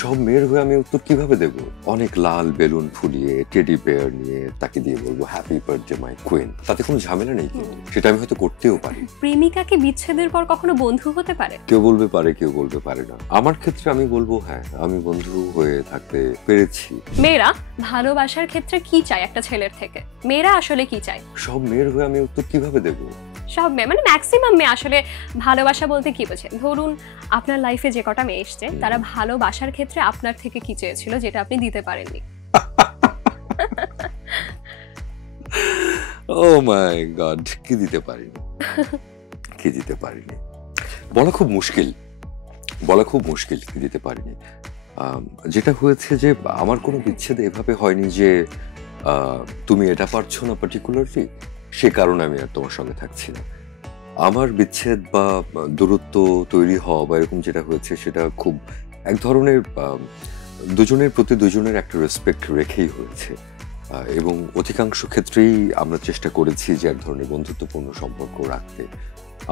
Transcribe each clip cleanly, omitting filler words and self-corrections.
সব মেয়ের হয়ে আমি উত্তর কিভাবে দেব? অনেক লাল বেলুন ফুলিয়ে টেডি বেয়ার নিয়ে তাকে দিয়ে বলবো হ্যাপি বার্থডে মাই কুইন। তাতে কোনো ঝামেলা নেই, কিন্তু সেটা আমি হয়তো করতেও পারি। প্রেমিকা কি বিচ্ছেদের পর কখনো বন্ধু হতে পারে? কেউ বলবে পারে, কেউ বলবে পারে না। আমার ক্ষেত্রে আমি বলবো হ্যাঁ, আমি বন্ধু হয়ে থাকতে পেরেছি। মেয়েরা ভালোবাসার ক্ষেত্রে কি চায় একটা ছেলের থেকে? মেয়েরা আসলে কি চায়? সব মেয়ের হয়ে আমি উত্তর কিভাবে দেব? সব মেয়ে মানে ম্যাক্সিমাম মেয়ে আসলে ভালোবাসা বলতে কি বোঝে? ধরুন আপনার লাইফে যে কটা মেয়ে এসছে তারা ভালোবাসার ক্ষেত্রে আপনার থেকে কি চেয়েছিল যেটা আপনি দিতে পারেননি? ও মাই গড, কি দিতে পারিনি, কি দিতে পারিনি বলা খুব মুশকিল, বলা খুব মুশকিল কি দিতে পারিনি। যেটা হয়েছে যে আমার কোনো বিচ্ছেদ এভাবে হয়নি যে তুমি এটা পারছো না পার্টিকুলারলি, সে কারণে আমি আর তোমার সঙ্গে থাকছি না। আমার বিচ্ছেদ বা দূরত্ব তৈরি হওয়া বা এরকম যেটা হয়েছে সেটা খুব এক ধরনের দুজনের প্রতি দুজনের একটা রেসপেক্ট রেখেই হয়েছে, এবং অধিকাংশ ক্ষেত্রেই আমরা চেষ্টা করেছি যে এক ধরনের বন্ধুত্বপূর্ণ সম্পর্ক রাখতে।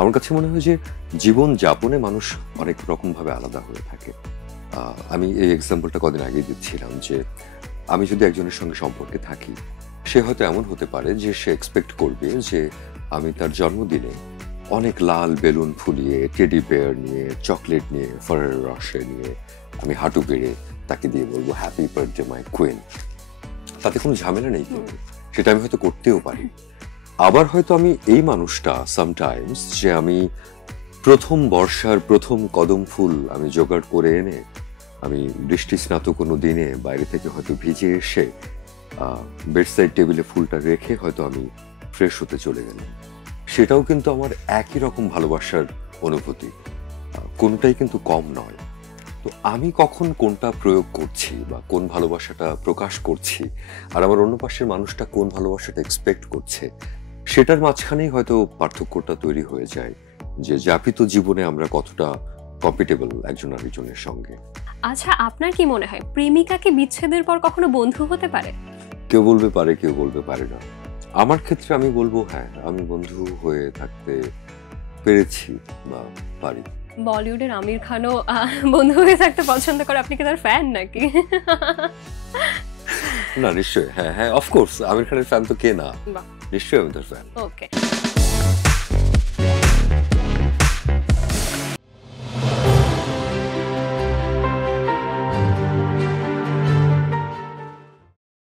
আমার কাছে মনে হয় যে জীবন যাপনে মানুষ অনেক রকমভাবে আলাদা হয়ে থাকে। আমি এই এক্সাম্পলটা কদিন আগেই দিচ্ছিলাম যে আমি যদি একজনের সঙ্গে সম্পর্কে থাকি, সে হয়তো এমন হতে পারে যে সে এক্সপেক্ট করবে যে আমি তার জন্মদিনে অনেক লাল বেলুন ফুলিয়ে টেডি বেয়ার নিয়ে চকলেট নিয়ে ফলের রসে নিয়ে আমি হাঁটু গেড়ে তাকে দিয়ে বলবো হ্যাপি বার্থডে মাই কুইন। তাতে কোনো ঝামেলা নেই, কিন্তু সেটা আমি হয়তো করতেও পারি। আবার হয়তো আমি এই মানুষটা সামটাইমস যে আমি প্রথম বর্ষার প্রথম কদম ফুল আমি জোগাড় করে এনে আমি বৃষ্টি স্নাত কোনো দিনে বাইরে থেকে হয়তো ভিজে এসে বেডসাইড টেবিলে ফুলটা রেখে হয়তো আমি ফ্রেশ হতে চলে গেলাম। সেটাও কিন্তু আমার একই রকম ভালোবাসার অনুভূতি, কোনটাই কিন্তু কম নয়। তো আমি কখন কোনটা প্রয়োগ করছি বা কোন ভালোবাসাটা প্রকাশ করছি আর আমার অন্য পাশের মানুষটা কোন ভালোবাসাটা এক্সপেক্ট করছে, সেটার মাঝখানেই হয়তো পার্থক্যটা তৈরি হয়ে যায় যে যাপিত জীবনে আমরা কতটা কম্পিটেবল একজন আরেকজনের সঙ্গে। আচ্ছা, আপনার কি মনে হয় প্রেমিকা কি বিচ্ছেদের পর কখনো বন্ধু হতে পারে? কেউ বলবে পারে, কেউ বলবে পারে না। আমার ক্ষেত্রে আমি বলবো হ্যাঁ, আমি বন্ধু হয়ে থাকতে পেরেছি বা পারি। বলিউডের আমির খানও বন্ধু হয়ে থাকতে পছন্দ করে, আপনি কি তার ফ্যান নাকি? না নিশ্চয়ই, হ্যাঁ হ্যাঁ অফকোর্স, আমির খানের ফ্যান তো কে না, বাহ, নিশ্চয়ই আমি তার ফ্যান। ওকে।